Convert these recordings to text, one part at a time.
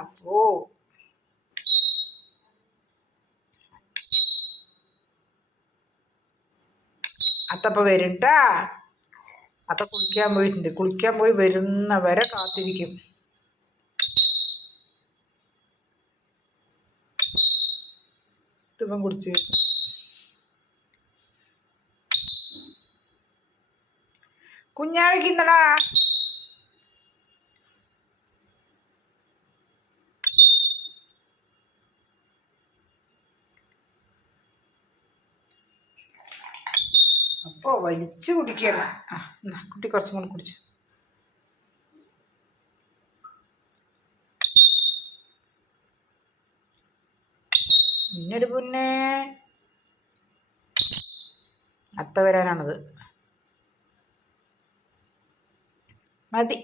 അപ്പോ അത്തപ്പ വരട്ട. അത്ത കുളിക്കാൻ പോയിട്ടുണ്ട്. കുളിക്കാൻ പോയി വരുന്നവരെ കാത്തിരിക്കും. ഇപ്പം കുടിച്ച്. കുഞ്ഞാവിക്കുന്നടാ അപ്പോൾ വലിച്ചു കുടിക്കണം ആ എന്നാ കുട്ടി കുറച്ചും കൂടി കുടിച്ചു. പിന്നൊരു പിന്നെ. അത്ത വരാനാണത്. മതി.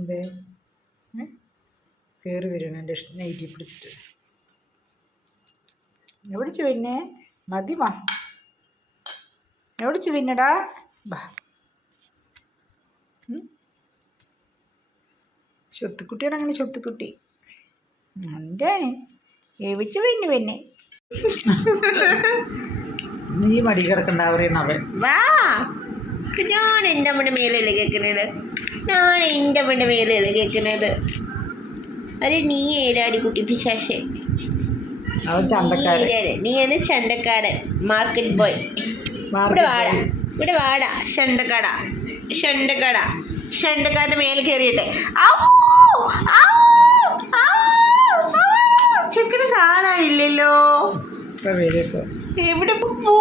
എന്തേ? കയറി വരണം എന്റെ നൈറ്റി പിടിച്ചിട്ട്. എവിടിച്ചു പിന്നെ? മതി വാ. എവിടിച്ചു പിന്നടാ? ബാ. ചൊത്തുക്കുട്ടിയാണ് അങ്ങനെ ചൊത്തുക്കുട്ടി എന്താണ് എവിടിച്ചു പിന്നെ പിന്നെ നീ മടി കിടക്കണ്ട പറയണവൻ വാ. ഞാൻ എന്റെ അമ്മയുടെ മേലല്ലേ കേൾക്കുന്നത് ഞാൻ എന്റെ അമ്മയുടെ മേലല്ലേ കേൾക്കുന്നത്. അരെ നീ ഏലാടി കുട്ടി പിശാശെ. നീയാണ് ചണ്ടക്കാടൻ മാർക്കറ്റ് ബോയ് ഇവിടെ വാടാ. ഇവിടെ വാടാ. ഷണ്ടക്കട ഷണ്ടക്കട ഷണ്ടക്കാരന്റെ മേലെ കയറിയിട്ട് ചെക്കന് കാണാനില്ലല്ലോ. എവിടെ പോ?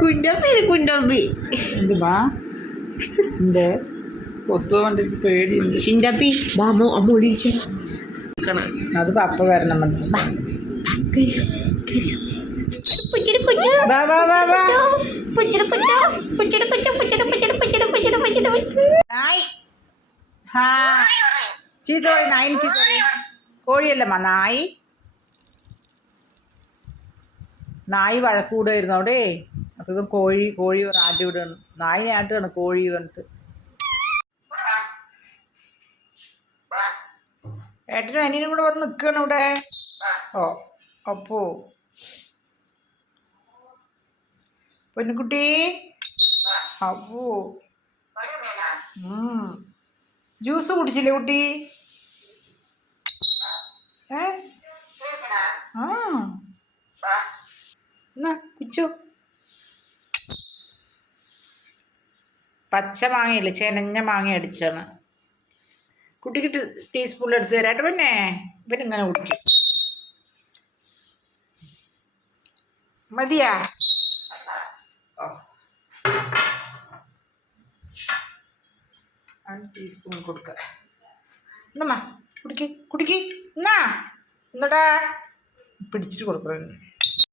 കുണ്ടപ്പി കുണ്ടപ്പി. എന്തുവാ? മാ എന്ത്? ഒത്തു കൊണ്ടിരിക്കും പേടിയുണ്ട്. ചിണ്ടപ്പി ബാമോ അമ്മ ഒളിച്ചു അത് പപ്പ വരണം മതി വാ വാ വാ വാ നായ്. ഹാ. ചീത്ത പറയും നായിന് ചീത്ത പറയും. കോഴിയല്ലമ്മ നായി. നായി വഴക്കൂടായിരുന്നു അവിടെ. അപ്പോൾ ഇവൻ കോഴി കോഴി ആട്ടി വിടുകയാണ് നായിനെ ആട്ടുകയാണ് കോഴി പറഞ്ഞിട്ട് ഏട്ടനും അനിയനും കൂടെ വന്ന് നിൽക്കുകയാണ് ഇവിടെ ഓ അപ്പോ. പൊന്നുകുട്ടി. അപ്പോ. ജ്യൂസ് കുടിച്ചില്ലേ കുട്ടി ഏ ആ എന്നാ കുച്ചു പച്ച മാങ്ങയില്ല? ചെനഞ്ഞ മാങ്ങ അടിച്ചാണ്. കുട്ടിക്ക് ടീസ്പൂൺ എടുത്ത് തരാട്ട് പിന്നെ ഇവൻ ഇങ്ങനെ കുടിക്കും. മതിയാ? ടീസ്പൂൺ കൊടുക്ക. എന്നമ്മ കുടിക്ക് കുടിക്ക്. എന്നാ എന്നടാ പിടിച്ചിട്ട് കൊടുക്കണം.